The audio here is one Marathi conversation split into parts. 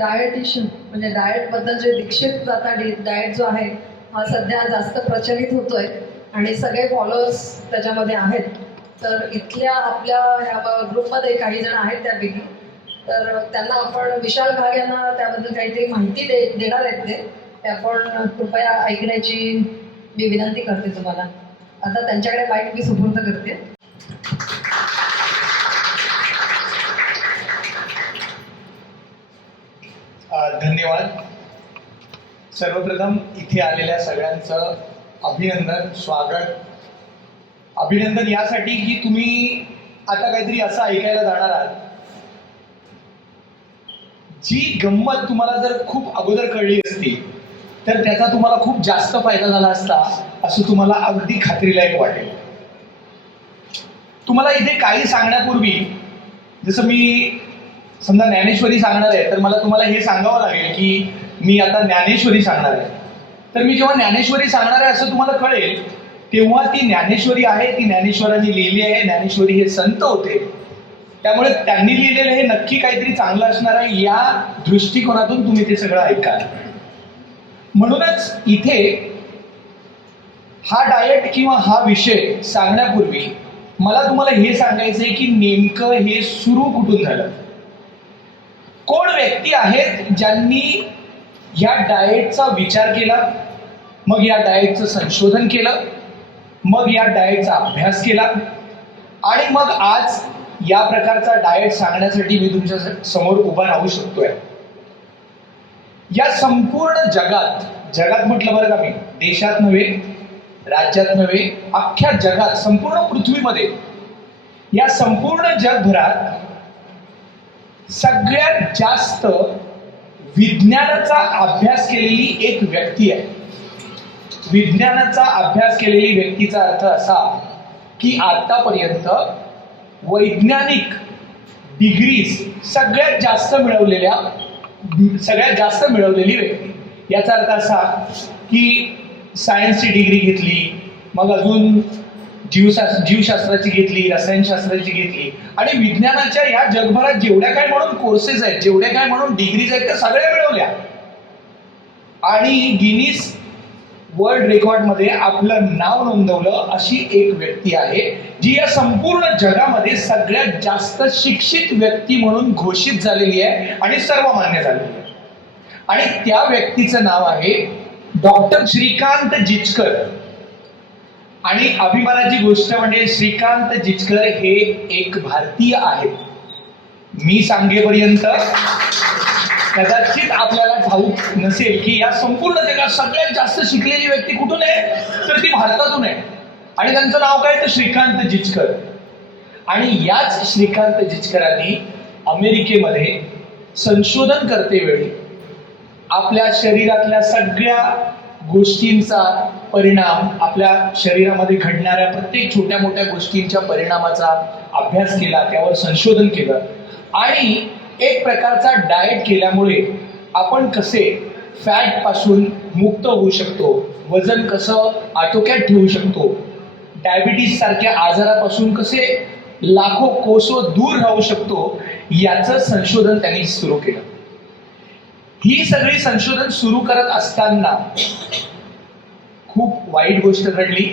डायटिशियन म्हणजे डाएटबद्दल जे दीक्षित आता डाएट जो आहे हा सध्या जास्त प्रचलित होतोय आणि सगळे फॉलोअर्स त्याच्यामध्ये आहेत. तर इथल्या आपल्या ह्या ग्रुपमध्ये काही जण आहेत त्यापैकी, तर त्यांना आपण विशाल घाग यांना त्याबद्दल काहीतरी माहिती देणार आहेत ते आपण कृपया ऐकण्याची मी विनंती करते तुम्हाला. आता त्यांच्याकडे माईक मी सुपूर्द करते. धन्यवाद. सर्वप्रथम इथे आलेल्या सगळ्यांचं अभिनंदन, स्वागत. अभिनंदन यासाठी की तुम्ही आता काहीतरी असं ऐकायला जाणार आहात जी गंमत तुम्हाला जर खूप अगोदर कळली असती तर त्याचा तुम्हाला खूप जास्त फायदा झाला असता असं तुम्हाला अगदी खात्रीलायक वाटेल. तुम्हाला इथे काही सांगण्यापूर्वी, जसं मी समजा ज्ञानेश्वरी सांगणार आहे तर मला तुम्हाला हे सांगावं लागेल की मी आता ज्ञानेश्वरी सांगणार आहे. तर मी जेव्हा ज्ञानेश्वरी सांगणार आहे असं तुम्हाला कळेल तेव्हा ती ज्ञानेश्वरी आहे, ती ज्ञानेश्वरांनी लिहिली आहे. ज्ञानेश्वरी हे संत होते, त्यामुळे त्यांनी लिहिलेलं हे नक्की काहीतरी चांगलं असणार आहे या दृष्टिकोनातून तुम्ही ते सगळं ऐका. म्हणूनच इथे हा डाएट किंवा हा विषय सांगण्यापूर्वी मला तुम्हाला हे सांगायचं आहे की नेमकं हे सुरू कुठून झालं. कोण व्यक्ती आहेत ज्यांनी या डाएटचा विचार केला, मग या डाएटचं संशोधन केलं, मग या डाएटचा अभ्यास केला आणि मग आज या प्रकारचा डाएट सांगण्यासाठी मी तुमच्या समोर उभा राहू शकतोय. या संपूर्ण जगात म्हटलं बरं का मी, देशात नव्हे, राज्यात नव्हे, अख्ख्या जगात, संपूर्ण पृथ्वीमध्ये, या संपूर्ण जगभरात सगळ्यात जास्त विज्ञानाचा अभ्यास केलेली एक व्यक्ती आहे. विज्ञानाचा अभ्यास केलेली व्यक्तीचा अर्थ असा की आतापर्यंत वैज्ञानिक डिग्रीज सगळ्यात जास्त मिळवलेली व्यक्ती. याचा अर्थ असा की सायन्सची डिग्री घेतली, मग अजून जीवशास्त्राची घेतली, रसायनशास्त्राची घेतली आणि विज्ञानाच्या या जगभरात जेवढ्या काय म्हणून कोर्सेस आहेत, जेवढ्या काय म्हणून डिग्रीज आहेत त्या सगळ्या मिळवल्या आणि गिनीज वर्ल्ड रेकॉर्डमध्ये आपलं नाव नोंदवलं अशी एक व्यक्ती आहे जी या संपूर्ण जगामध्ये सगळ्यात जास्त शिक्षित व्यक्ती म्हणून घोषित झालेली आहे आणि सर्वमान्य झालेली आहे. आणि त्या व्यक्तीचं नाव आहे डॉक्टर श्रीकांत जिचकर. आणि अभिमानाची गोष्ट म्हणजे श्रीकांत जिचकर हे एक भारतीय आहेत. मी सांगेपर्यंत कदाचित आपल्याला ठाऊक नसेल की या संपूर्ण जगात सगळ्यात जास्त शिकलेली व्यक्ती कुठून आहे, तर ती भारतातून आहे. आणि त्यांचं नाव काय, तर श्रीकांत जिचकर. आणि याच श्रीकांत जिचकरांनी अमेरिकेमध्ये संशोधन करते वेळी आपल्या शरीरातल्या सगळ्या गोष्टींचा परिणाम, आपल्या शरीरामध्ये घडणाऱ्या प्रत्येक छोट्या मोठ्या गोष्टींच्या परिणामाचा अभ्यास केला, त्यावर संशोधन केलं आणि एक प्रकारचा डाएट केल्यामुळे आपण कसे फॅट पासून मुक्त होऊ शकतो, वजन कसं आटोक्यात ठेवू शकतो, डायबिटीस सारख्या आजारापासून कसे लाखो कोसो दूर राहू शकतो, याचं संशोधन त्यांनी सुरू केलं. ही सगळी संशोधन सुरू करत असताना खूप वाईट गोष्ट घडली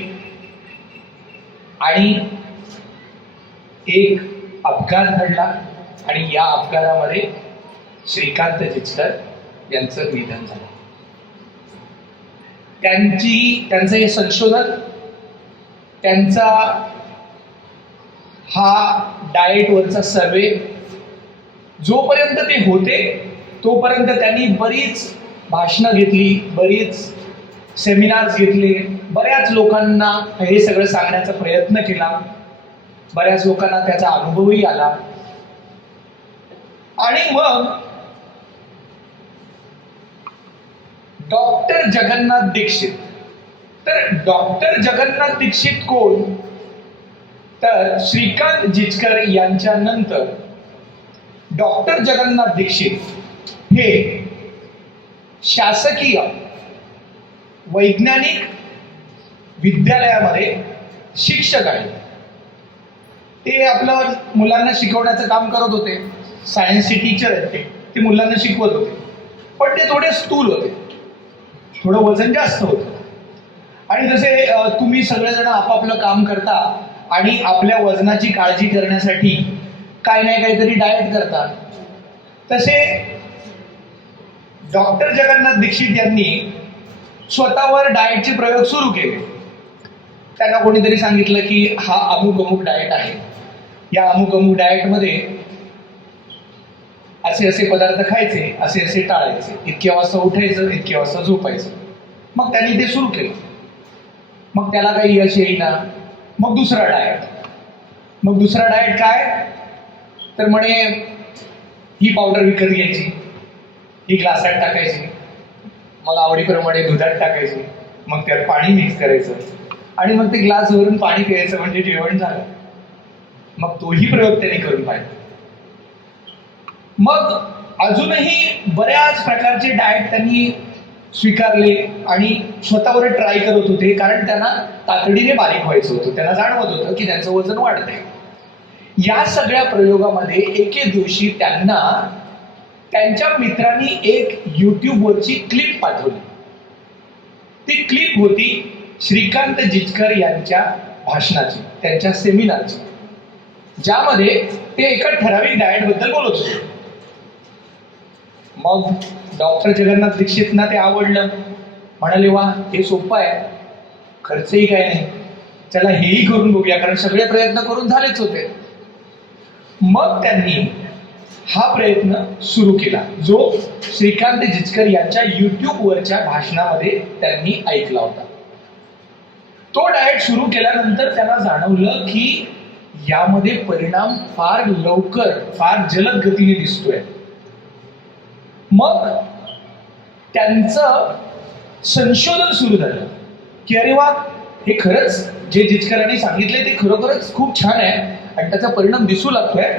आणि एक अपघात घडला आणि या अपघातामध्ये श्रीकांत जिचकर यांचं निधन झालं. त्यांचं हे संशोधन, त्यांचा हा डाएटवरचा सर्वे जोपर्यंत ते होते तोपर्यंत त्यांनी बरीच भाषणं घेतली, बरीच सेमिनार्स घेतले, बऱ्याच लोकांना हे सगळं सांगण्याचा प्रयत्न केला, बऱ्याच लोकांना त्याचा अनुभवही आला. आणि मग डॉक्टर जगन्नाथ दीक्षित. तर डॉक्टर जगन्नाथ दीक्षित कोण, तर श्रीकांत जिचकर यांच्या नंतर डॉक्टर जगन्नाथ दीक्षित हे शासकीय वैज्ञानिक विद्यालयामध्ये शिक्षक आहेत. ते आपलं मुलांना शिकवण्याचं काम करत होते, सायन्सचे टीचर आहेत ते. ते मुलांना शिकवत होते, पण ते थोडे स्थूल होते, थोडं वजन जास्त होतं. आणि जसे तुम्ही सगळेजण आपापलं काम करता आणि आपल्या वजनाची काळजी करण्यासाठी काही नाही काहीतरी डाएट करता, तसे डॉक्टर जगन्नाथ दीक्षित यांनी स्वतःवर डाएटचे प्रयोग सुरू केले. त्यांना कोणीतरी सांगितलं की हा अमुक अमुक डाएट आहे, या अमुक अमुक डाएटमध्ये असे असे पदार्थ खायचे, असे असे टाळायचे, इतक्या वाजता उठायचं, इतक्या वाजता झोपायचं. मग त्यांनी ते सुरू केलं. मग त्याला काही यश येईना. मग दुसरा डाएट काय, तर म्हणे ही पावडर विकत घ्यायची, ही ग्लासात टाकायची, मग आवडीप्रमाणे दुधात टाकायची, मग त्यात पाणी मिक्स करायचं आणि मग ते ग्लास भरून पाणी प्यायचं, म्हणजे जेवण झालं. मग तोही प्रयोग त्यांनी करून पाहिला. मग अजूनही बऱ्याच प्रकारचे डाएट त्यांनी स्वीकारले आणि स्वतःवर ट्राय करत होते, कारण त्यांना तातडीने बारीक व्हायचं होतं. त्यांना जाणवत होतं की त्यांचं वजन वाढत आहे. या सगळ्या प्रयोगामध्ये एके दिवशी त्यांना त्यांच्या मित्रांनी एक युट्यूबवरची क्लिप पाठवली. ती क्लिप होती श्रीकांत जिचकर यांच्या भाषणाची, त्यांच्या सेमिनारची, ज्यामध्ये ते एका ठराविक डाएट बद्दल बोलत होते. मग डॉक्टर जगन्नाथ दीक्षितना ते आवडलं. म्हणाले वा, हे सोपं आहे, खर्चही काय नाही, चला हेही करून बघूया, कारण सगळे प्रयत्न करून झालेच होते. मग त्यांनी हा प्रयत्न सुरू केला, जो श्रीकांत जिचकर यांच्या युट्यूबवरच्या भाषणामध्ये त्यांनी ऐकला होता. तो डाएट सुरू केल्यानंतर त्यांना जाणवलं की यामध्ये परिणाम फार लवकर, फार जलद गतीने दिसतोय. मग त्यांचं संशोधन सुरू झालं की अरे वा, हे खरंच जे जिचकरांनी सांगितले ते खरोखरच खूप छान आहे आणि त्याचा परिणाम दिसू लागतोय.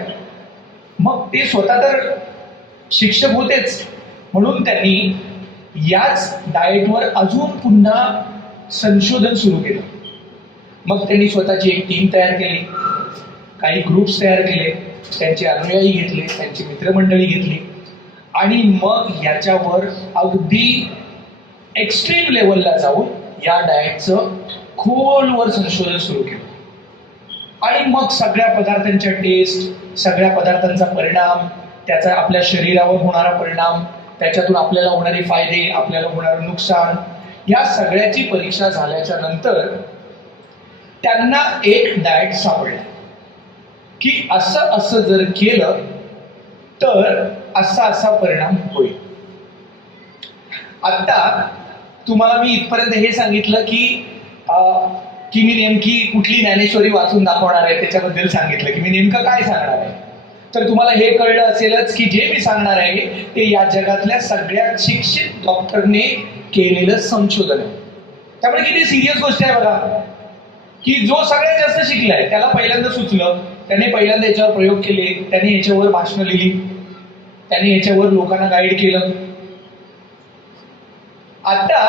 मग ते स्वतः तर शिक्षक होतेच, म्हणून त्यांनी याच डाएटवर अजून पुन्हा संशोधन सुरू केलं. मग त्यांनी स्वतःची एक टीम तयार केली, काही ग्रुप्स तयार केले, त्यांचे अनुयायी घेतले, त्यांची मित्रमंडळी घेतली आणि मग याच्यावर अगदी एक्स्ट्रीम लेवलला जाऊन या डाएटचं खोलवर संशोधन सुरू केलं. आणि मग सगळ्या पदार्थांच्या टेस्ट, सगळ्या पदार्थांचा परिणाम, त्याचा आपल्या शरीरावर होणारा परिणाम, त्याच्यातून आपल्याला होणारे फायदे, आपल्याला होणारं नुकसान, या सगळ्याची परीक्षा झाल्याच्या नंतर त्यांना एक डाएट सापडला की असं असं जर केलं तर असा असा परिणाम होईल. आता तुम्हाला मी इथपर्यंत हे सांगितलं की मी नेमकी कुठली ज्ञानेश्वरी वाचून दाखवणार आहे, त्याच्याबद्दल सांगितलं की मी नेमकं काय सांगणार आहे. तर तुम्हाला हे कळलं असेलच की जे मी सांगणार आहे ते या जगातल्या सगळ्यात शिक्षित डॉक्टरने केलेलं संशोधन आहे. त्यामुळे किती सिरियस गोष्ट आहे बघा, की जो सगळ्यात जास्त शिकलाय त्याला पहिल्यांदा सुचलं, त्याने पहिल्यांदा याच्यावर प्रयोग केले, त्याने याच्यावर भाषणं लिहिली, त्याने याच्यावर लोकांना गाईड केलं. आता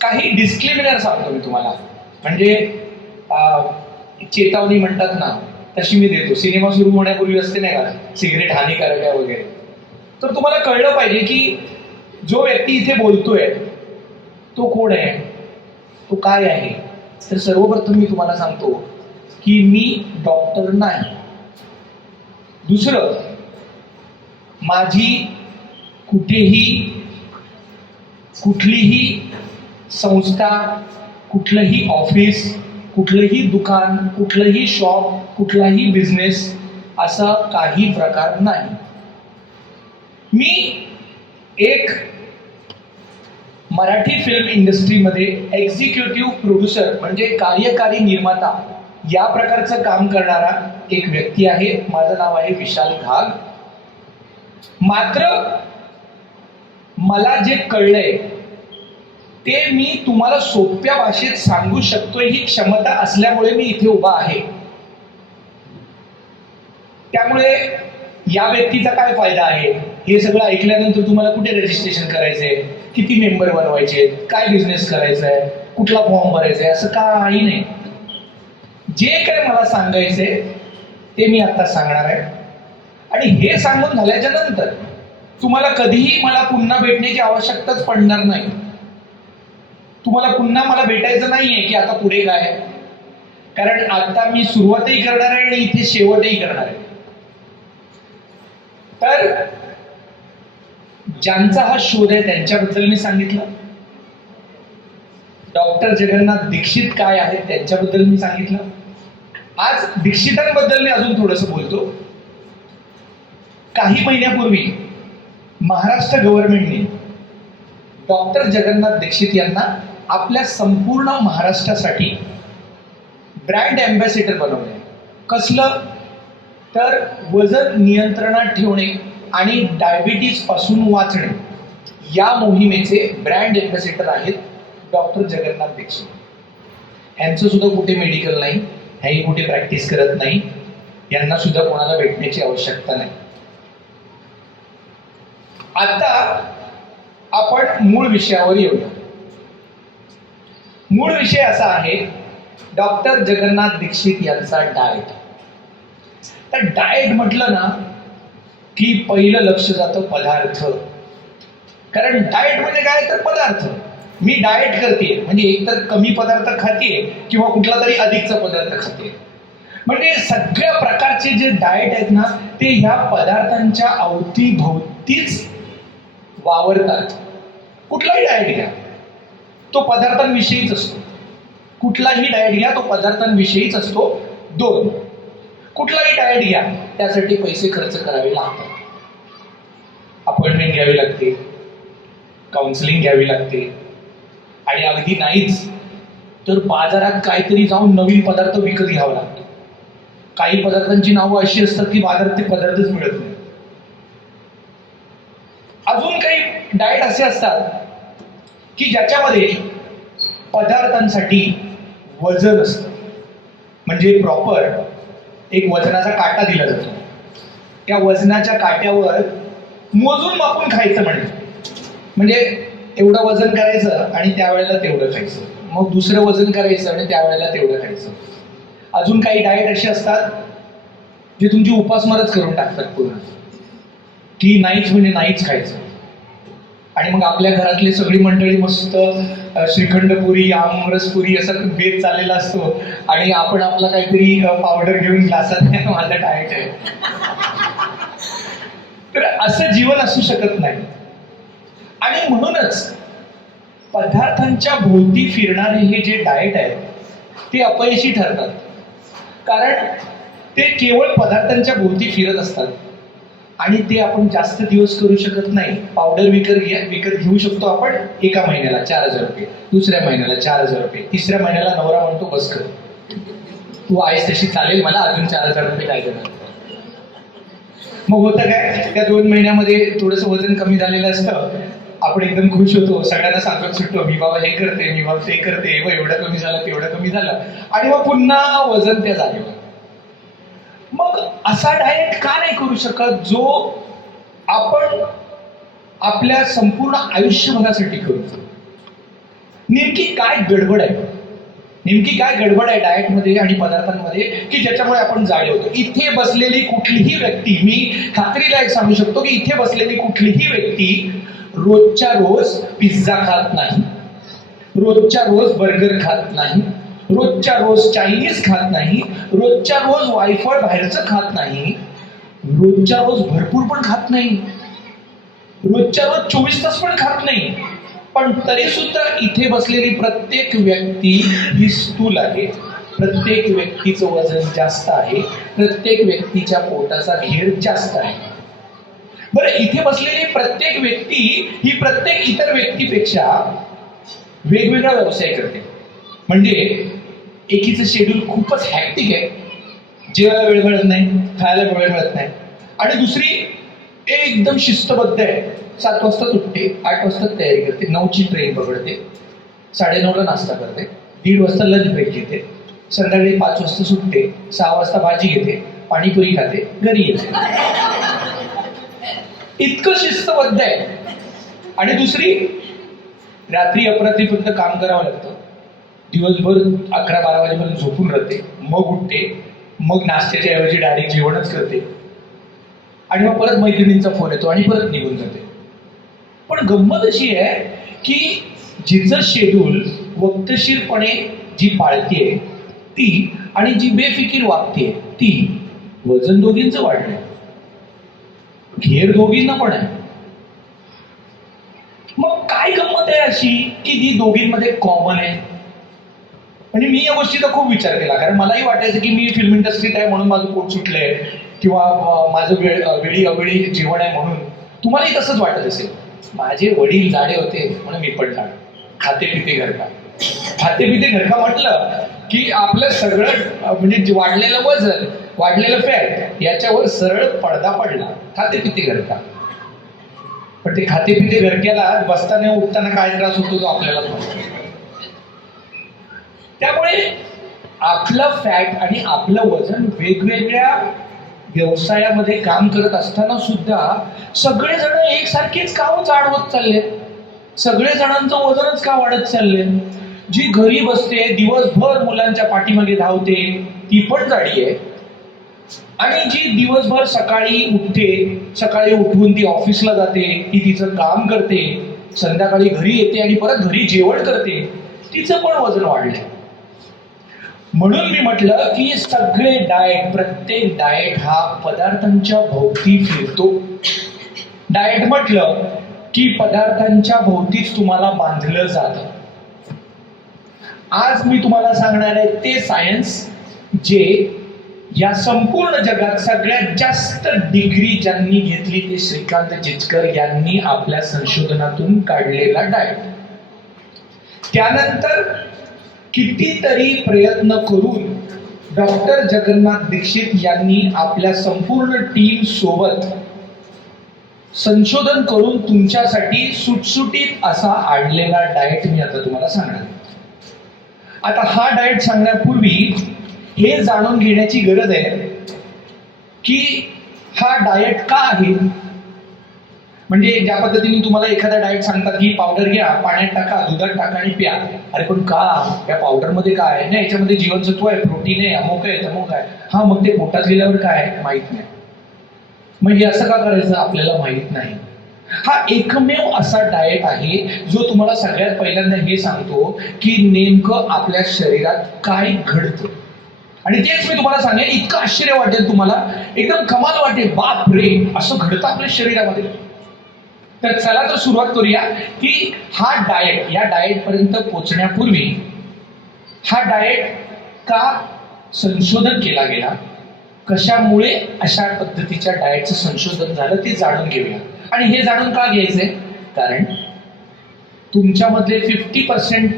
काही डिस्क्लेमिनर सांगतो मी तुम्हाला, म्हणजे चेतावणी म्हणतात ना, तशी मी देतो. सिनेमा सुरू होण्यापूर्वी असते नाही का, सिगरेट हानिकारक आहे वगैरे. तर तुम्हाला कळलं पाहिजे की जो व्यक्ती इथे बोलतोय तो कोण आहे, तो काय आहे. तर सर्वप्रथम मी तुम्हाला सांगतो की मी डॉक्टर नाही. दुसरं, माझी कुठलीही संस्था, कुठलंही ऑफिस, कुठलंही दुकान, कुठलंही शॉप, कुठलाही बिझनेस असा काही प्रकार नाही. मी एक मराठी फिल्म इंडस्ट्रीमध्ये एक्झिक्युटिव्ह प्रोड्युसर म्हणजे कार्यकारी निर्माता या प्रकारचं काम करणारा एक व्यक्ती आहे. माझं नाव आहे विशाल घाग. मात्र मला जे कळलंय ते मी तुम्हाला सोप्या भाषेत सांगू शकतोय ही क्षमता असल्यामुळे मी इथे उभा आहे. त्यामुळे या व्यक्तीचा काय फायदा आहे हे सगळं ऐकल्यानंतर तुम्हाला कुठे रजिस्ट्रेशन करायचंय, किती मेंबर बनवायचे, काय बिझनेस करायचा आहे, कुठला फॉर्म भरायचा आहे, असं काही नाही. जे काय मला सांगायचंय ते मी आता सांगणार आहे. आणि हे सांगून झाल्याच्या नंतर तुम्हाला कधीही मला पुन्हा भेटण्याची आवश्यकताच पडणार नाही. तुम्हाला पुन्हा मला भेटायचं नाहीये की आता पुढे काय, कारण आता मी सुरुवातही करणार आहे आणि इथे शेवटही करणार आहे. तर ज्यांचा हा शोध आहे त्यांच्याबद्दल मी सांगितलं. डॉक्टर जगन्नाथ दीक्षित काय आहेत त्यांच्याबद्दल मी सांगितलं. आज दीक्षितांबद्दल मी अजून थोडंसं बोलतो. काही महिन्यापूर्वी महाराष्ट्र गव्हर्नमेंटने डॉक्टर जगन्नाथ दीक्षित यांना आपल्या संपूर्ण महाराष्ट्रासाठी ब्रँड अँबॅसेडर बनवले. कसलं तर वजन नियंत्रणात ठेवणे आणि डायबिटीज पासून वाचणे या मोहिमेचे ब्रँड अँबॅसेडर आहेत डॉक्टर जगन्नाथ दीक्षित. यांचं सुद्धा कुठे मेडिकल नाही, ह्याही कुठे प्रॅक्टिस करत नाही, यांना सुद्धा कोणाला भेटण्याची आवश्यकता नाही. आता आपण मूळ विषयावर येऊया. मूळ विषय असा आहे डॉक्टर जगन्नाथ दीक्षित यांचा डाएट. तर डाएट म्हटलं ना की पहिलं लक्ष जातं पदार्थ. कारण डाएट म्हणजे काय तर पदार्थ. मी डाएट करते म्हणजे एकतर कमी पदार्थ खाते किंवा कुठला तरी अधिकचा पदार्थ खाते. म्हणजे सगळ्या प्रकारचे जे डाएट आहेत ना ते ह्या पदार्थांच्या अवतीभोवतीच वावरतात. कुठलाही डाएट घ्या तो पदार्थांविषयीच असतो. कुठलाही डाएट घ्या तो पदार्थांविषयीच असतो. 2, कुठलाही डाएट घ्या त्यासाठी पैसे खर्च करावे लागतात. अपॉइंटमेंट घ्यावी लागते, काउन्सिलिंग घ्यावी लागते आणि अगदी नाहीच तर बाजारात काहीतरी जाऊन नवीन पदार्थ विकत घ्यावा लागतो. काही पदार्थांची नावं अशी असतात की बाजारात ते पदार्थच मिळत नाही. अजून काही डाएट असे असतात की ज्याच्यामध्ये पदार्थांसाठी वजन असतं. म्हणजे प्रॉपर एक वजनाचा काटा दिला जातो. त्या वजनाच्या काट्यावर मोजून मापून खायचं म्हणजे एवढं वजन करायचं आणि त्यावेळेला तेवढं खायचं. मग दुसरं वजन करायचं आणि त्यावेळेला तेवढं खायचं. अजून काही डाएट असे असतात जे तुमची उपासमारच करून टाकतात पूर्ण की नाहीच म्हणजे नाहीच खायचं. आणि मग आपल्या घरातली सगळी मंडळी मस्त श्रीखंडपुरी आमरसपुरी असं बेत चाललेला असतो आणि आपण आपला काहीतरी पावडर घेऊन ग्लासात माझा डाएट आहे. तर असं जीवन असू शकत नाही. आणि म्हणूनच पदार्थांच्या भोवती फिरणारे हे जे डाएट आहेत ते अपयशी ठरतात. कारण ते केवळ पदार्थांच्या भोवती फिरत असतात आणि ते आपण जास्त दिवस करू शकत नाही. पावडर विकत घेऊ शकतो आपण एका महिन्याला 4,000 रुपये, दुसऱ्या महिन्याला 4,000 रुपये, तिसऱ्या महिन्याला नवरा म्हणतो बस कर तू आहेस तशी चालेल, मला अजून 4,000 रुपये काय देणार. मग होतं काय त्या 2 महिन्यामध्ये थोडंसं वजन कमी झालेलं असतं. आपण एकदम खुश होतो, सगळ्यांना सांगत सुटतो मी बाबा हे करते, मी बाबा ते करते, व एवढं कमी झालं तेवढं कमी झालं आणि मग पुन्हा वजन त्या जागेवर. मग असा डाएट का नाही करू शकत जो आपण आपल्या संपूर्ण आयुष्यभरासाठी करतो. नेमकी काय गडबड आहे डाएटमध्ये आणि पदार्थांमध्ये की ज्याच्यामुळे आपण जागे होतो. इथे बसलेली कुठलीही व्यक्ती, मी खात्रीला एक सांगू शकतो की इथे बसलेली कुठलीही व्यक्ती रोजच्या रोज पिझ्झा खात नाही, रोजच्या रोज बर्गर खात नाही, रोजच्या रोज चायनीज खात नाही, रोजच्या रोज वायफळ बाहेरचं खात नाही, रोजच्या रोज भरपूर पण खात नाही, रोजच्या रोज 24 तास पण खात नाही. पण तरी सुद्धा इथे बसलेली प्रत्येक व्यक्ती ही स्थूल आहे. प्रत्येक व्यक्तीचं वजन जास्त आहे. प्रत्येक व्यक्तीच्या पोटाचा घेर जास्त आहे. बरं, इथे बसलेली प्रत्येक व्यक्ती ही प्रत्येक इतर व्यक्तीपेक्षा वेगवेगळा व्यवसाय करते. म्हणजे एकीचं शेड्यूल खूपच हॅक्टिक आहे, जेवायला वेळ मिळत नाही, खायला वेळ मिळत नाही. आणि दुसरी एकदम शिस्तबद्ध आहे, 7 वाजता उठते, 8 वाजता तयारी करते, 9ची ट्रेन पकडते, 9:30ला नाश्ता करते, 1:30 वाजता लंच ब्रेक घेते, संध्याकाळी 5 वाजता सुटते, 6 वाजता भाजी घेते, पाणीपुरी खाते, घरी येते. इतकं शिस्तबद्ध आहे. आणि दुसरी रात्री अपरात्रीपर्यंत काम करावं लागतं, दिवसभर 11-12 वाजेपर्यंत झोपून राहते, मग उठते, मग नाश्त्याच्या ऐवजी डायरेक्ट जेवणच करते आणि मग परत मैत्रिणींचा फोन येतो आणि परत निघून जाते. पण गंमत अशी आहे की जिचं शेड्यूल वक्तशीरपणे जी पाळतीये ती आणि जी बेफिकीर वागते ती, वजन दोघींचं वाढलंय, घेर दोघींना पण आहे. मग काय गंमत आहे अशी की जी दोघींमध्ये कॉमन आहे? म्हणजे मी या गोष्टीचा खूप विचार केला, कारण मलाही वाटायचं की मी फिल्म इंडस्ट्रीत आहे म्हणून माझं पोट सुटलंय किंवा माझं वेळी अवेळी जेवण आहे म्हणून. तुम्हालाही तसंच वाटत असेल. माझे वडील जाडे होते म्हणून मी पण जाड. खाते पिते घर का. खाते पिते घर का म्हटलं की आपलं सगळं म्हणजे वाढलेलं वजन, वाढलेलं फॅट याच्यावर सरळ पडदा पडला. खाते पिते घर का. पण ते खाते पिते घरक्याला बसताना उठताना काय त्रास होतो तो आपल्यालाच माहिती. त्यामुळे आपलं फॅट आणि आपलं वजन वेगवेगळ्या व्यवसायामध्ये काम करत असताना सुद्धा सगळेजण एकसारखेच का जाड होत चालले? सगळे जणांचं वजनच का वाढत चालले? जी घरी बसते दिवसभर मुलांच्या पाठीमागे धावते ती पण जाडी आहे, आणि जी दिवसभर सकाळी उठते, सकाळी उठून ती ऑफिसला जाते, ती तिचं काम करते, संध्याकाळी घरी येते आणि परत घरी जेवण करते, तिचं पण वजन वाढलंय. म्हणून मी म्हटलं की सगळे डाएट, प्रत्येक डाएट हा पदार्थांच्या भोवती फिरतो. डाएट म्हटलं की पदार्थांच्या भोवतीच तुम्हाला बांधलं जातं. आज मी तुम्हाला सांगणार आहे ते सायन्स जे या संपूर्ण जगात सगळ्यात जास्त डिग्री ज्यांनी घेतली ते श्रीकांत जिचकर यांनी आपल्या संशोधनातून काढलेला डाएट. त्यानंतर कितीतरी प्रयत्न करून डॉक्टर जगन्नाथ दीक्षित यांनी आपल्या संपूर्ण टीम सोबत संशोधन करून तुमच्यासाठी सुटसुटीत असा आणलेला डाएट मी आता तुम्हाला सांगणार. आता हा डाएट सांगण्यापूर्वी हे जाणून घेण्याची गरज आहे की हा डाएट का आहे. म्हणजे ज्या पद्धतीने तुम्हाला एखादा डाएट सांगतात की पावडर घ्या, पाण्यात टाका, दुधात टाका आणि प्या. अरे पण का? या पावडरमध्ये काय आहे? नाही, याच्यामध्ये जीवनसत्व आहे, प्रोटीन आहे, अमुक आहे, तमुक आहे. हा, मग ते पोटात गेल्यावर काय माहित नाही. म्हणजे असं का करायचं आपल्याला माहित नाही. हा एकमेव असा डाएट आहे जो तुम्हाला सगळ्यात पहिल्यांदा हे सांगतो की नेमकं आपल्या शरीरात काय घडतं. आणि तेच मी तुम्हाला सांगेन, इतकं आश्चर्य वाटेल तुम्हाला, एकदम कमाल वाटेल, बाप रे असं घडतं आपल्या शरीरामध्ये. तर चला तर सुरुवात करूया की हा डाएट, या डाएट पर्यंत पोहोचण्यापूर्वी हा डाएट का संशोधन केला गेला, कशामुळे अशा पद्धतीच्या डाएटचं संशोधन झालं ते जाणून घेऊया. आणि हे जाणून का घ्यायचंय? कारण तुमच्यामधले 50%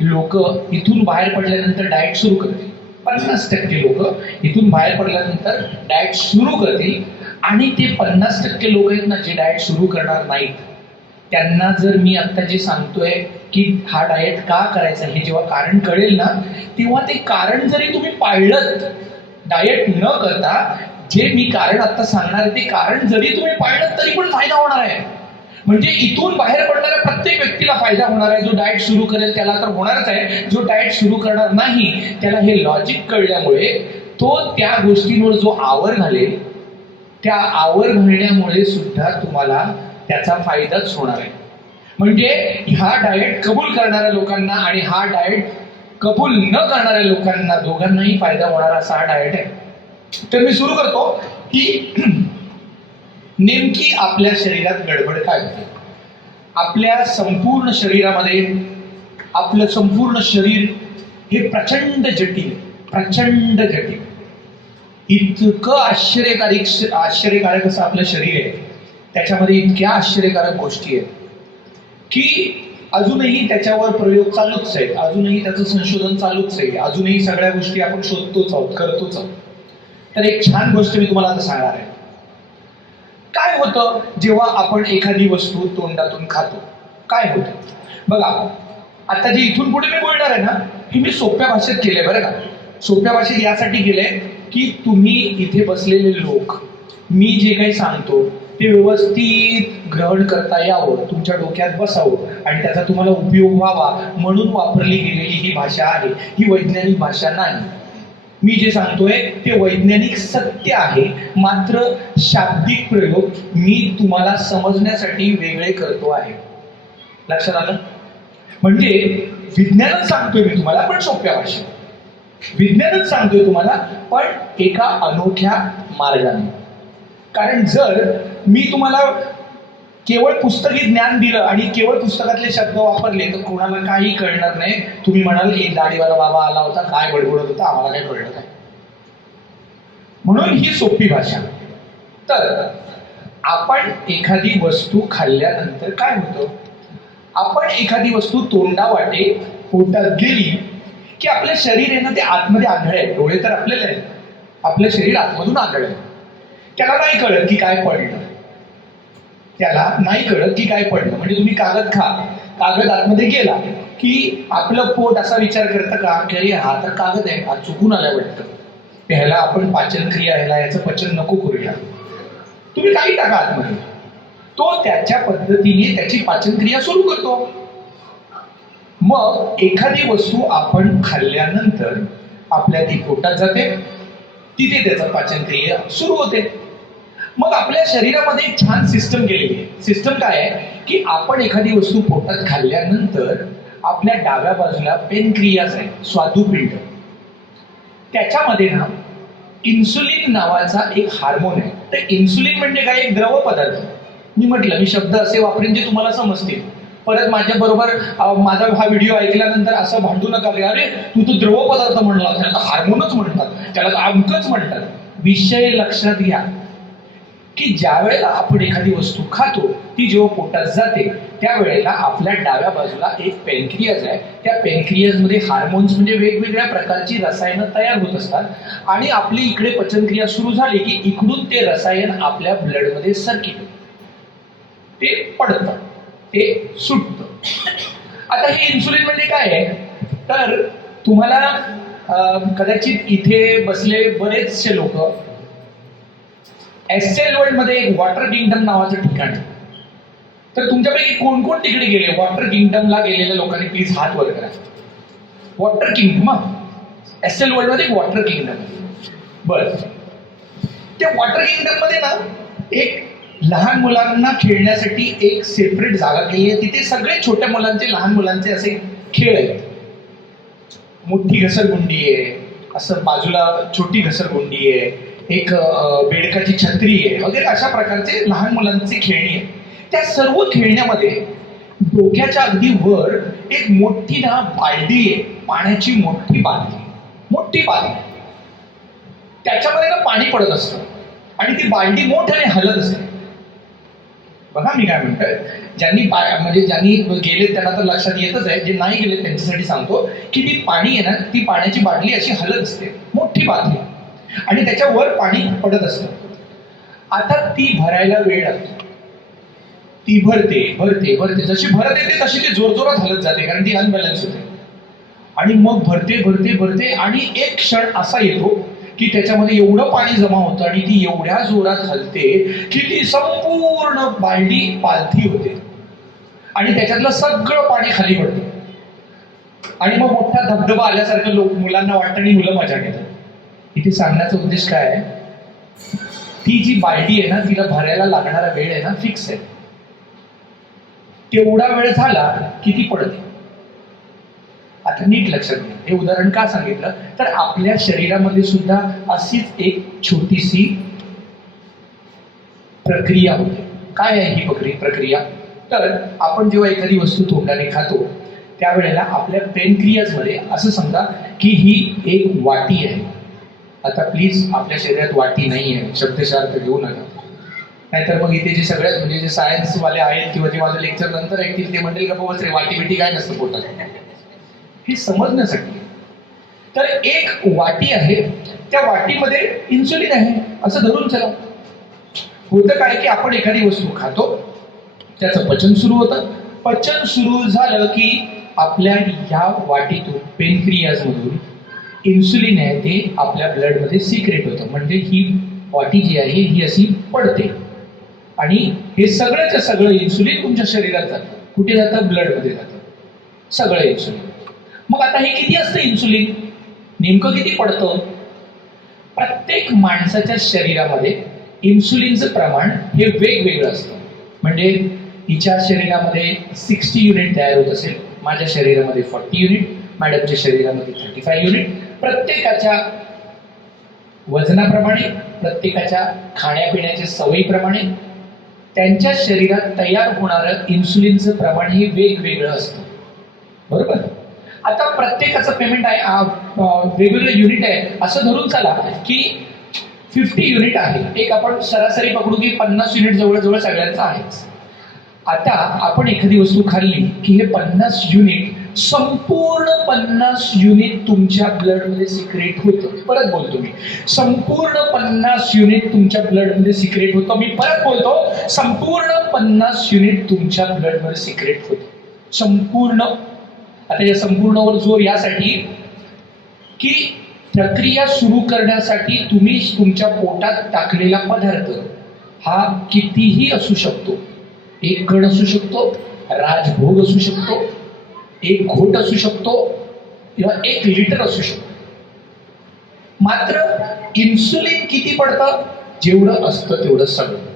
लोक इथून बाहेर पडल्यानंतर डाएट सुरू करतील. 50% लोक इथून बाहेर पडल्यानंतर डाएट सुरू करतील, आणि ते 50% लोक आहेत ना जे डाएट सुरू करणार नाहीत, त्यांना जर मी आता जे सांगतोय की हा डाएट का करायचा हे जेव्हा कारण कळेल ना, तेव्हा ते कारण जरी तुम्ही पाळलं डाएट न करता, जे मी कारण आता सांगणार आहे ते कारण जरी तुम्ही पाळलं तरी पण फायदा होणार आहे. म्हणजे इथून बाहेर पडणाऱ्या प्रत्येक व्यक्तीला फायदा होणार आहे. जो डाएट सुरू करेल त्याला तर होणारच आहे, जो डाएट सुरू करणार नाही त्याला हे लॉजिक कळल्यामुळे तो त्या गोष्टींवर जो आवर घालेल, त्या आवर घालण्यामुळे सुद्धा तुम्हाला त्याचा फायदाच होणार आहे. म्हणजे हा डाएट कबूल करणाऱ्या लोकांना आणि हा डाएट कबूल न करणाऱ्या लोकांना दोघांनाही फायदा होणारा असा हा डाएट आहे. तर मी सुरू करतो की नेमकी आपल्या शरीरात गडबड काय होते. आपल्या संपूर्ण शरीरामध्ये, आपलं संपूर्ण शरीर हे प्रचंड जटिल, प्रचंड जटिल, इतकं आश्चर्यकारक असं आपलं शरीर आहे. त्याच्यामध्ये इतक्या आश्चर्यकारक गोष्टी आहेत की अजूनही त्याच्यावर प्रयोग चालूच आहेत, अजूनही त्याचं संशोधन चालूच आहे, अजूनही सगळ्या गोष्टी आपण शोधतोच आहोत, करतोच आहोत. तर एक छान गोष्ट मी तुम्हाला आता सांगणार आहे. काय होतं जेव्हा आपण एखादी वस्तू तोंडातून खातो? काय होतं बघा. आता जे इथून पुढे मी बोलणार आहे ना, हे मी सोप्या भाषेत केलंय बरं का. सोप्या भाषेत यासाठी केलंय की तुम्ही इथे बसलेले लोक मी जे काही सांगतो ते व्यवस्थित ग्रहण करता यावं, तुमच्या डोक्यात बसावं आणि त्याचा तुम्हाला उपयोग व्हावा म्हणून वापरली गेलेली ही भाषा आहे. ही वैज्ञानिक भाषा नाही. मी जे सांगतोय ते वैज्ञानिक सत्य आहे, मात्र शाब्दिक प्रयोग मी तुम्हाला समजण्यासाठी वेगळे करतो आहे. लक्षात आलं? म्हणजे विज्ञानच सांगतोय मी तुम्हाला, पण सोप्या भाषेत. विज्ञानच सांगतोय तुम्हाला, पण एका अनोख्या मार्गाने. कारण जर मी तुम्हाला केवळ पुस्तकी ज्ञान दिलं आणि केवळ पुस्तकातले शब्द वापरले तर कोणाला काही कळणार नाही. तुम्ही म्हणाल एक दाढीवाला बाबा आला होता, काय बडबडत होता, आम्हाला काय कळलं काय. म्हणून ही सोपी भाषा. तर आपण एखादी वस्तू खाल्ल्यानंतर काय होतं? आपण एखादी वस्तू तोंडावाटे पोटात गेली की आपलं शरीर आहे ना ते आतमध्ये आंधळ आहे. डोळे तर आपल्याला आहेत, आपलं शरीर आतमधून आंधळ आहे. त्याला नाही कळत की काय पडलं, त्याला नाही कळत की काय पडलं. म्हणजे तुम्ही कागद खा, कागद आतमध्ये गेला की आपलं पोट असा विचार करतं का की अरे हा तर कागद आहे, हा चुकून आला वाटतं, ह्याला आपण पाचन क्रिया, ह्याला याचं पचन नको करूया. तुम्ही काही टाका आतमध्ये, तो त्याच्या पद्धतीने त्याची पाचन क्रिया सुरू करतो. मग एखादी वस्तू आपण खाल्ल्यानंतर आपल्या ती पोटात जाते, तिथे त्याचं पाचन क्रिया सुरू होते. मग आपल्या शरीरामध्ये एक छान सिस्टम केलेली आहे. सिस्टम काय आहे की आपण एखादी वस्तू पोटात खाल्ल्यानंतर आपल्या डाव्या बाजूला पेनक्रियाज आहे, स्वादुपिंड. त्याच्यामध्ये ना इन्सुलिन नावाचा एक हार्मोन आहे. तर इन्सुलिन म्हणजे काय? एक द्रव पदार्थ. मी शब्द असे वापरेन जे तुम्हाला समजतील. परत माझ्या बरोबर माझा हा व्हिडिओ ऐकल्यानंतर असं भांडू नका की अरे तू तो द्रव पदार्थ म्हणला, त्याला तर हार्मोनच म्हणतात, त्याला तर अमकच म्हणतात. विषय लक्षात घ्या की ज्या वेळेला आपण एखादी वस्तू खातो ती जेव्हा पोटात जाते त्यावेळेला आपल्या डाव्या बाजूला एक पेनक्रियाज आहे. त्या पेनक्रियाजमध्ये हार्मोन्स म्हणजे वेगवेगळ्या प्रकारची रसायनं तयार होत असतात आणि आपली इकडे पचनक्रिया सुरू झाली की इकडून ते रसायन आपल्या ब्लडमध्ये सर्किट होतं, ते पडतं, ते सुटतं. आता हे इन्सुलिन म्हणजे काय आहे? तर तुम्हाला कदाचित इथे बसले बरेचसे लोक एस्टेल वर्ल्ड मध्ये एक वॉटर किंगडम नावाचं ठिकाण आहे. तर तुमच्यापैकी कोण कोण तिकडे गेले? वॉटर किंगडमला गेलेल्या लोकांनी प्लीज हात वर करा. वॉटर किंगडम, एस्टेल वर्ल्ड मध्ये वॉटर किंगडम. बरं, त्या वॉटर किंगडम मध्ये ना एक लहान मुलांना खेळण्यासाठी एक सेपरेट जागा केली आहे. तिथे सगळे छोट्या मुलांचे, लहान मुलांचे असे खेळ आहेत. मोठी घसरगुंडी आहे, असं बाजूला छोटी घसरगुंडी आहे, एक बेडकाची छत्री आहे वगैरे अशा प्रकारचे लहान मुलांची खेळणी आहे. त्या सर्व खेळण्यामध्ये डोक्याच्या अगदी वर एक मोठी ना बालदी आहे, पाण्याची मोठी बालदी. त्याच्यामध्ये ना पाणी पडत असतं आणि ती बालदी मोठ्याने हलत असते. बघा मी काय म्हणतोय, ज्यांनी गेले त्यांना तर लक्षात येतच आहे, जे नाही गेले त्यांच्यासाठी सांगतो की ती पाणी आहे ना, ती पाण्याची बाटली अशी हलत असते, मोठी बाटली, आणि त्याच्यावर पाणी पडत असतं. आता ती भरायला वेळ लागतो. ती भरते जशी भरत येते तशी ती जोरजोरात हलत जाते, कारण ती अनबॅलन्स होते. आणि मग भरते आणि एक क्षण असा येतो की त्याच्यामध्ये एवढं पाणी जमा होतं आणि ती एवढ्या जोरात हलते की ती संपूर्ण बालदी पालथी होते आणि त्याच्यातलं सगळं पाणी खाली पडतं. आणि मग मोठा धबधबा आल्यासारखं मुलांना वाटतं आणि मुलं मजा घेतात. इथे सांगण्याचा उद्देश काय आहे? ती जी बालदी आहे ना, तिला भरायला लागणारा वेळ आहे ना फिक्स आहे. तेवढा वेळ झाला की ती पडते. आता नीट लक्षात घ्या, हे उदाहरण का सांगितलं तर आपल्या शरीरामध्ये सुद्धा अशीच एक छोटीशी प्रक्रिया होते. काय आहे ही प्रक्रिया? तर आपण जेव्हा एखादी वस्तू तोंडाने खातो त्यावेळेला आपल्या पेनक्रियाजमध्ये असं समजा की ही एक वाटी आहे. आता प्लीज आपल्या शरीरात वाटी नाही आहे, शब्दशार्थ घेऊ नका, नाहीतर मग इथे जे सगळ्यात म्हणजे जे सायन्सवाले आहेत किंवा जे माझं लेक्चर नंतर ऐकतील ते म्हणतील का बाबा रे वाटी बिटी काय नसतं पोटात. हे समजण्यासाठी तर एक वाटी आहे, त्या वाटीमध्ये इन्सुलिन आहे असं धरून चला. होतं काय की आपण एखादी वस्तू खातो, त्याचं पचन सुरू होतं. पचन सुरू झालं की आपल्या ह्या वाटीतून, पेनक्रियाजमधून इन्सुलिन आहे ते आपल्या ब्लडमध्ये सिक्रेट होतं. म्हणजे ही वाटी जी आहे ही अशी पडते आणि हे सगळंच्या सगळं इन्सुलिन तुमच्या शरीरात जातं. कुठे जातं? ब्लडमध्ये जातं सगळं इन्सुलिन. मग आता हे किती असतं इन्सुलिन? नेमकं किती पडतं? प्रत्येक माणसाच्या शरीरामध्ये इन्सुलिनचं प्रमाण हे वेगवेगळं असतं. म्हणजे हिच्या शरीरामध्ये 60 युनिट तयार होत असेल, माझ्या शरीरामध्ये 40 युनिट, मॅडमच्या शरीरामध्ये 35 युनिट. प्रत्येकाच्या वजनाप्रमाणे, प्रत्येकाच्या खाण्यापिण्याच्या सवयीप्रमाणे त्यांच्या शरीरात तयार होणारं इन्सुलिनचं प्रमाण हे वेगवेगळं असतं. बरोबर. आता प्रत्येकाचं पेमेंट आहे वेगवेगळे युनिट आहे असं धरून चला की 50 युनिट आहे. एक आपण सरासरी पकडू की 50 युनिट जवळजवळ सगळ्यांचं आहेच. आता आपण एखादी वस्तू खाल्ली की हे 50 युनिट, संपूर्ण 50 युनिट तुमच्या ब्लडमध्ये सिक्रेट होतं. परत बोलतो मी, संपूर्ण 50 युनिट तुमच्या ब्लडमध्ये सिक्रेट होतं. मी परत बोलतो, संपूर्ण 50 युनिट तुमच्या ब्लडमध्ये सिक्रेट होतं. संपूर्ण. आता या संपूर्णवर जोर यासाठी की प्रक्रिया सुरू करण्यासाठी तुम्ही तुमच्या पोटात टाकलेला पदार्थ हा कितीही असू शकतो. एक कण असू शकतो, राजभोग असू शकतो, एक घोट असू शकतो किंवा 1 लिटर असू शकतो. मात्र इन्सुलिन किती पडतं? जेवढं असतं तेवढं सगळं.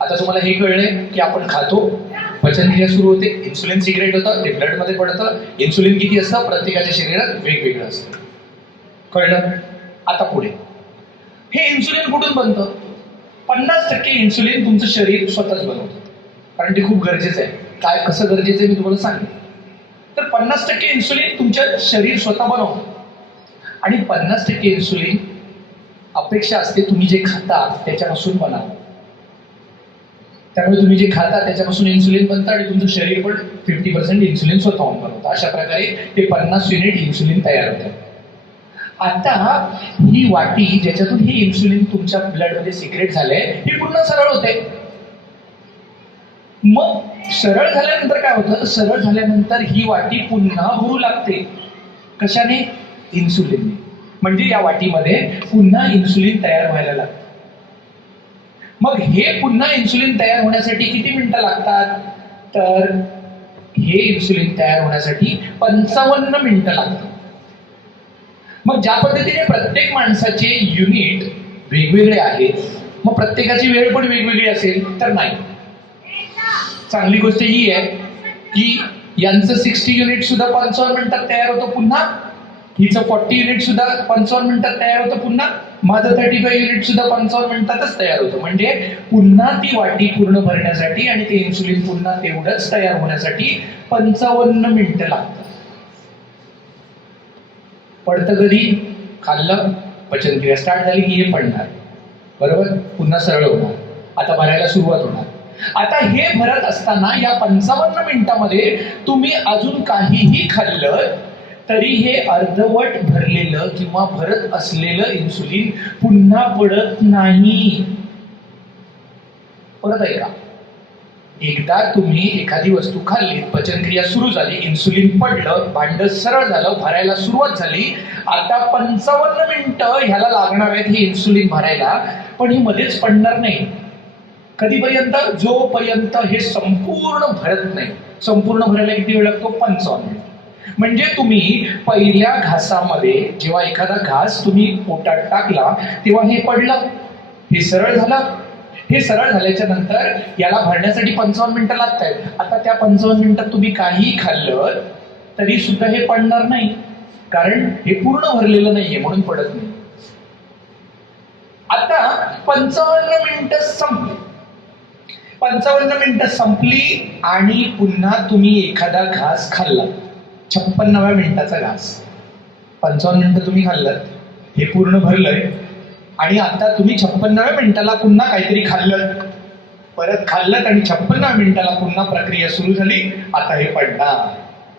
आता तुम्हाला हे कळलंय की आपण खातो, पचनक्रिया सुरू होते, इन्सुलिन सिक्रेट होतं, ते ब्लडमध्ये पडतं. इन्सुलिन किती असतं? प्रत्येकाच्या शरीरात वेगवेगळं असतं. कळलं? आता पुढे हे इन्सुलिन कुठून बनतं? 50% इन्सुलिन तुमचं शरीर स्वतःच बनवतं, कारण ते खूप गरजेचं आहे. काय कसं गरजेचं आहे मी तुम्हाला सांगेन. तर 50% इन्सुलिन तुमचं शरीर स्वतः बनवतं आणि 50% इन्सुलिन अपेक्षा असते तुम्ही जे खाता त्याच्यापासून बनावं. त्यामुळे तुम्ही जे खाता त्याच्यापासून इन्सुलिन बनतं आणि तुमचं शरीर पण 50% इन्सुलिन स्वतःहून बनवतं. अशा प्रकारे ते 50 युनिट इन्सुलिन तयार होतं. आता ही वाटी ज्याच्यातून हे इन्सुलिन तुमच्या ब्लडमध्ये सिक्रेट झालंय ही पूर्ण सरळ होते. मग सरळ झाल्यानंतर काय होतं? सरळ झाल्यानंतर ही वाटी पुन्हा भरू लागते. कशाने? इन्सुलिनने. म्हणजे या वाटीमध्ये पुन्हा इन्सुलिन तयार व्हायला लागतं. मग हे पुन्हा इन्सुलिन तयार होण्यासाठी किती मिनिटं लागतात? तर हे इन्सुलिन तयार होण्यासाठी 55 मिनिटं लागतात. मग ज्या पद्धतीने प्रत्येक माणसाचे युनिट वेगवेगळे आहेत, मग प्रत्येकाची वेळ पण वेगवेगळी असेल तर नाही. चांगली गोष्ट ही आहे की यांचं 60 युनिट सुद्धा 55 मिनिटात तयार होतं पुन्हा, हिचं 40 युनिट सुद्धा 55 मिनिटात तयार होतं पुन्हा, माझं 35 युनिट सुद्धा 55 मिनिटातच तयार होतं. म्हणजे पुन्हा ती वाटी पूर्ण भरण्यासाठी आणि ते इन्सुलिन पुन्हा तेवढंच तयार होण्यासाठी 55 मिनिटं लागतात. पडतं कधी? खाल्लं, पचनक्रिया स्टार्ट झाली की हे पडणार. बरोबर. पुन्हा सरळ होणार. आता भरायला सुरुवात होणार. आता हे भरत असताना या 55 मिनिटामध्ये तुम्ही अजून काहीही खाल्लं तरी हे अर्धवट भरलेलं किंवा भरत असलेलं इन्सुलिन पुन्हा पडत नाही. परत ऐका, एकदा तुम्ही एखादी वस्तू खाल्ली, पचनक्रिया सुरू झाली, इन्सुलिन पडलं, भांड सरळ झालं, भरायला सुरुवात झाली. आता 55 मिनिटं ह्याला लागणार आहेत हे इन्सुलिन भरायला, पण ही मध्येच पडणार नाही. कधीपर्यंत? जोपर्यंत हे संपूर्ण भरत नाही. संपूर्ण भरायला किती वेळ लागतो? 55 मिनिट. म्हणजे तुम्ही पहिल्या घासामध्ये जेव्हा एखादा घास तुम्ही पोटात टाकला तेव्हा हे पडलं, हे सरळ झालं. हे सरळ झाल्याच्या नंतर याला भरण्यासाठी 55 मिनिटं लागत आहेत. आता त्या 55 मिनिटात तुम्ही काहीही खाल्लं तरी सुद्धा हे पडणार नाही, कारण हे पूर्ण भरलेलं नाहीये म्हणून पडत नाही. आता 55 मिनिटं संपली. 55 मिनिटं संपली आणि पुन्हा तुम्ही एखादा घास खाल्ला, 56व्या मिनिटाचा घास. 55 मिनिटं तुम्ही खाल्लं, हे पूर्ण भरलंय आणि आता तुम्ही 56व्या मिनिटाला पुन्हा काहीतरी खाल्लं, परत खाल्लं आणि 56व्या मिनिटाला पुन्हा प्रक्रिया सुरू झाली. आता हे पडणार.